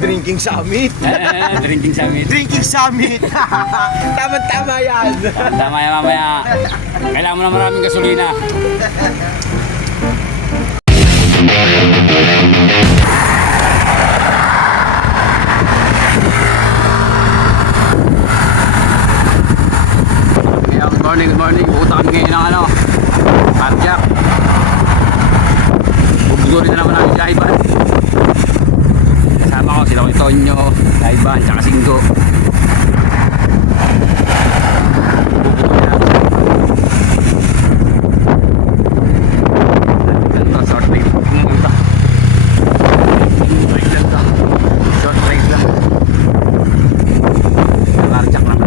Drinking Summit. Eh, Drinking summit. Drinking Summit. Tama-tama yan. Tama yan mamaya. Kailangan mo na maraming gasolina. Good morning, good morning. Pupunta kami ngayon ng ano, Carjack. Bubugulin na naman namin si Ivan. Kasama ko sila ko Tonyo, Ivan, tsaka Singgo. Ganito, short trip. Ganito. Break lang to. Short break lang. Carjack lang.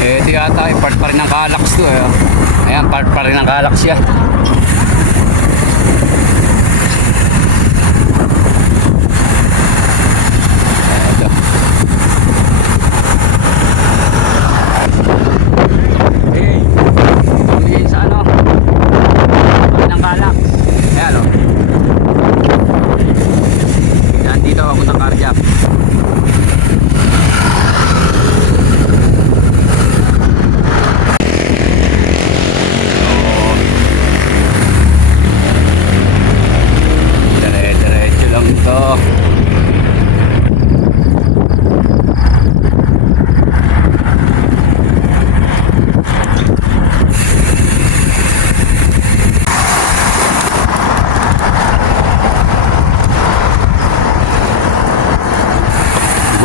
Eh, di yata Calax to eh. oh. Ayan, part pa rin ng. Eto. Hey, kami ngayon sa ano? Ayan o. Yan, dito ako ng Carjack. Dire-diretso lang to.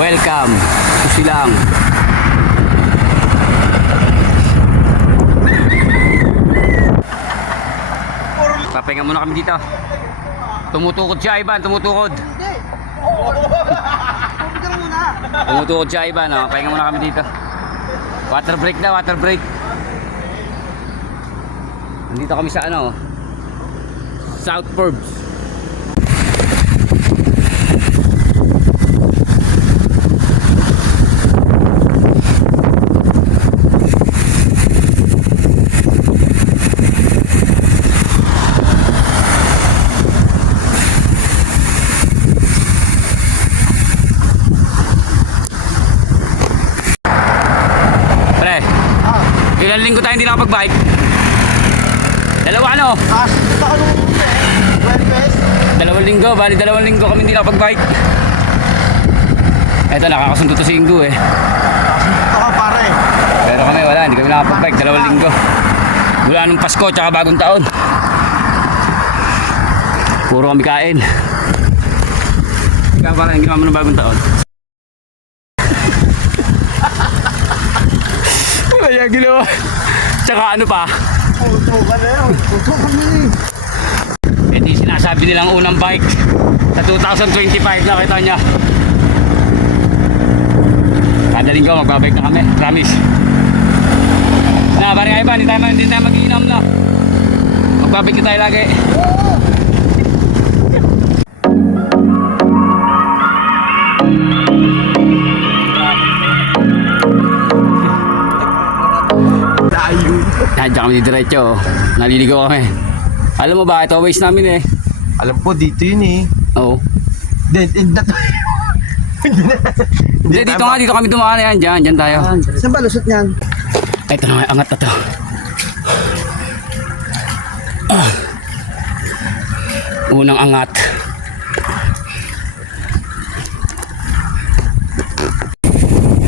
Welcome to Silang. Papahinga muna kami dito. Tumutukod siya, Ivan. Tumutukod. Tumutukod siya, Ivan. Oh. Pahinga muna kami dito. Water break na, water break. Nandito kami sa ano, South Forbes. Ilang linggo tayo hindi nakapag-bike? Dalawa ano? Ah, Webfest? Dalawang linggo, bali dalawang linggo kami hindi nakapag-bike. Eto, nakakasundo to si Ingo eh. Ito ka pare. Pero kami wala, hindi kami nakapag-bike, dalawang linggo. Mula nung Pasko tsaka bagong taon. Puro kami kain. Ikaw parang ginawa mo ng bagong taon. Yung ginawa. Tsaka ano pa, Puto ka na yun. Puto ka na eh. Ito yung sinasabi nilang unang bike sa 2025 na kita niya. Kada linggo magbabike na kami, promise. Na, pare Ivan, hindi tayo, hindi tayo mag-iinom na. Magbabike tayo lagi. Layo. Kami diretso, naliligaw kami. Alam mo ba, ito waste namin eh. Alam ko, dito yun eh. Oo. Na tayo. Hindi na. Hindi, dito nga, dito kami dumaan yan, dyan, dyan tayo. Saan ba lusot niyan? Ito na nga, angat na to. Ah. Unang angat.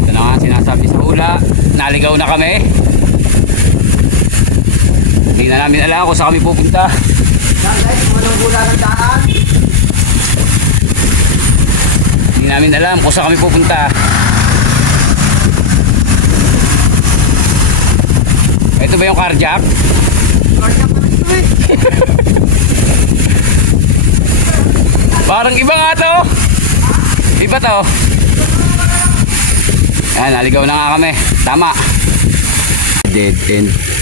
Ito na nga, sinasabi sa hula. Naligaw na kami. Hindi na namin alam kung saan kami pupunta. Guys, walang gula ng daan. Hindi namin alam kung saan kami pupunta. Ito ba yung carjack? Kanya pa ito eh. Parang iba nga to. Iba to. Yan, naligaw na nga kami. Tama. Dead end.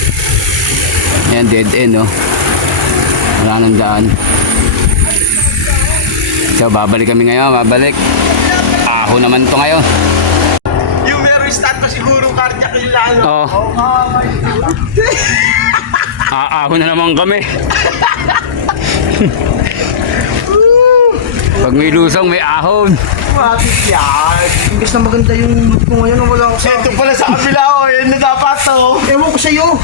Yan, dead end, oh. Wala nang daan. So, babalik kami ngayon, babalik. Aho naman to ngayon. Yung meron start pa siguro yung lalo. Oo. Oh God. Aaho na naman kami. Pag may lusong, may ahon. Matik yan. Imbes na maganda yung mood ko ngayon, wala ako sa Ito pala sa kabila ko. Yan na dapat to. Ewan ko sa'yo.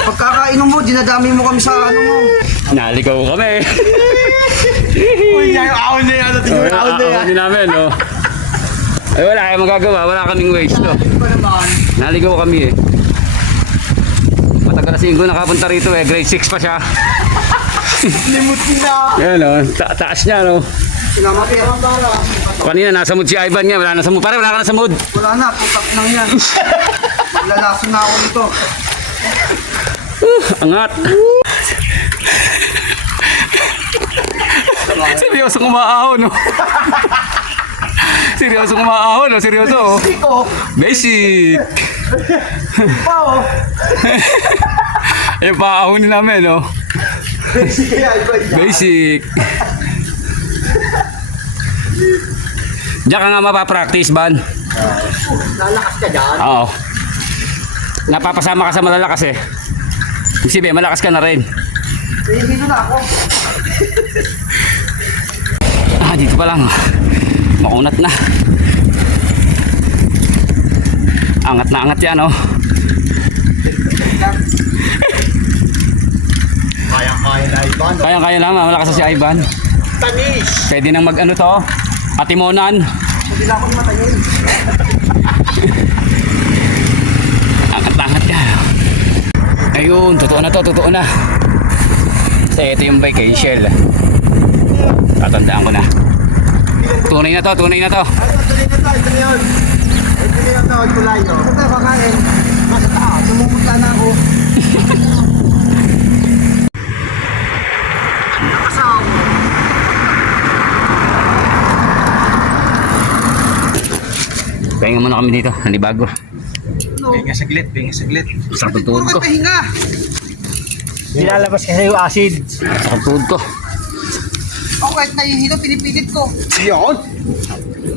Pagkakainom mo, dinadami mo kami sa ano mo. Naligaw kami. Uy, yan yung ahon na yan. Tingnan yung ahon na yan. Ahon namin, no? Ay, wala kayong magagawa. Wala kaming waste, no? Naligaw kami, eh. Matagal na singgo nakapunta rito, eh. Grade 6 pa siya. Limot na. Yan, no? Ta- taas niya, no? Kanina, nasa mood si Ivan nga. Wala na sa mood. Pare, wala ka na sa mood. Wala na, putak nang yan. Maglalaso na ako nito. Angat. Seryoso kumaahon, no? Seryoso kumaahon, no? Seryoso, oh. Iko. Basic. Pa oh. Yung paahon namin, no? Basic. Diyan ka nga mapapractice, Ban. Lalakas ka dyan. Oo. Napapasama ka sa malalakas eh. Sabihin, malakas ka na rin. Eh, dito na ako. Ah, dito pa lang. Makunat na. Angat na angat yan, oh. Na Ivan. Kaya-kaya lang, ah, malakas na si Ivan. Tanis. Pwede nang mag ano to, atimonan. Hindi na ako matayin. Angat na angat yan. Ayun, totoo na to, totoo na. Kasi ito yung bike kay Shell. Tatandaan ko na. Tunay na to, tunay na to. Ay, tuloy na to. Ito na yun. Ito na yun to. Kulay no. Ito tayo kakain. Nasa taas, sumumutla na ako. Pahinga muna kami dito, nanibago. No. Binga saglit, binga saglit. Sakit ang tuhod ko. Pahinga? Nilalabas kasi yung acid. Sakit ang tuhod ko. Ako kahit nahihilo, pinipilit ko. Yun.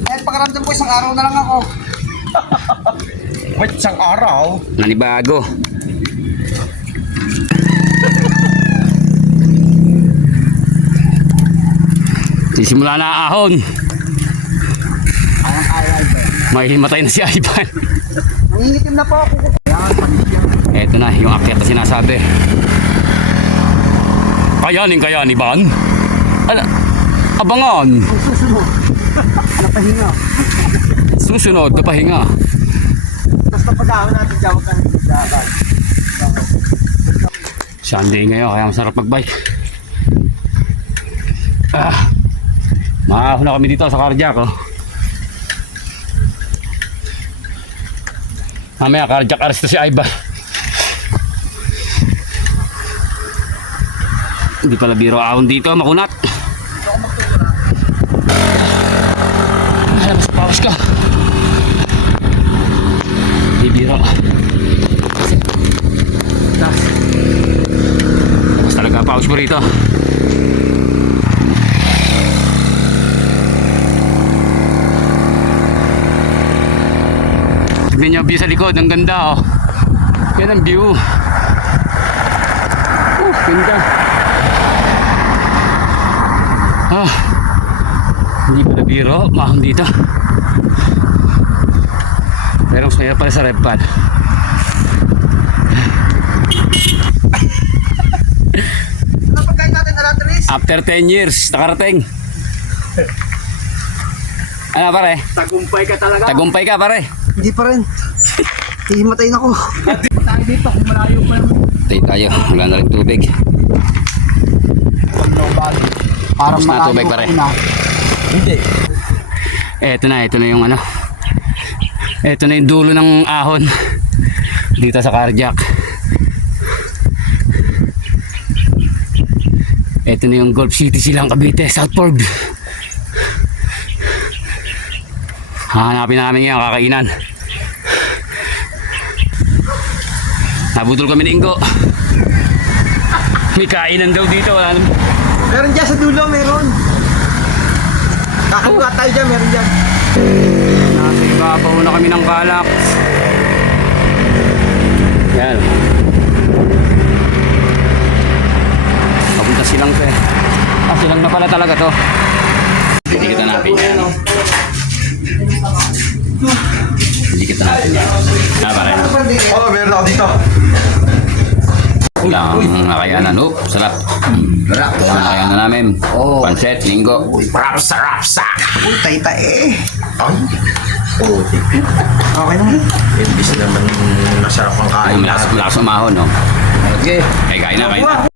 Kahit pakaramdam ko isang araw na lang ako. Wait, isang araw. Nanibago. Sisimula na ahon. May himatay na si Ivan. Nangingitim na po ako. Eto na, yung akyat na sinasabi. Kayanin kaya ni Ban? Ala, abangan. Ang susunod. Napahinga. Susunod na pahinga. Basta pag-ahon natin dyan, huwag ka nang dagat. Sunday ngayon, kaya masarap magbike. Ah, maahon na kami dito sa cardiac, oh. Mamaya, cardiac arrest si Aiba. Hindi pala biro ahon dito, makunat. Alam, pawas ka. Hindi biro. Tapos talaga paus mo rito. Ang view sa likod. Ang ganda oh. Yan ang view. Oh, ganda. Ah. Hindi pa na biro. Mahon dito. Mas mayroon pala sa Tris? After 10 years, nakarating. Ano pare? Tagumpay ka talaga. Tagumpay ka pare. Hindi pa rin. Hihimatay na ako. Tayo dito, malayo pa naman. Tayo tayo, wala na rin tubig. Parang Tapos na tubig pare. Hindi. Eto na, eto na yung ano. Eto na yung dulo ng ahon. Dito sa cardiac. Eto na yung Gulf City silang Cavite, Southport. Hahanapin namin yung kakainan. Nabudol kami ni Ingo. May kainan daw dito. Wala naman. Meron dyan sa dulo, meron. Kakaluwa tayo dyan, meron dyan. Nasa ibabaw na kami ng kalak. Yan. Papunta silang pe. Ah, silang na pala talaga to. Dikitan natin yan. Dikitan natin yan. Ah, pare. Oh, meron ako dito. Lang nakayanan. Oh, sarap. Sarap. Ito ang nakayanan namin. Oh. Pancet, linggo. Rapsa, rapsa. Uy, tay-tay eh. Ay. Oh, Okay naman. Imbis naman masarap ang kain malakas, malakas umahon, no? Okay. Ay, kain na, kain na.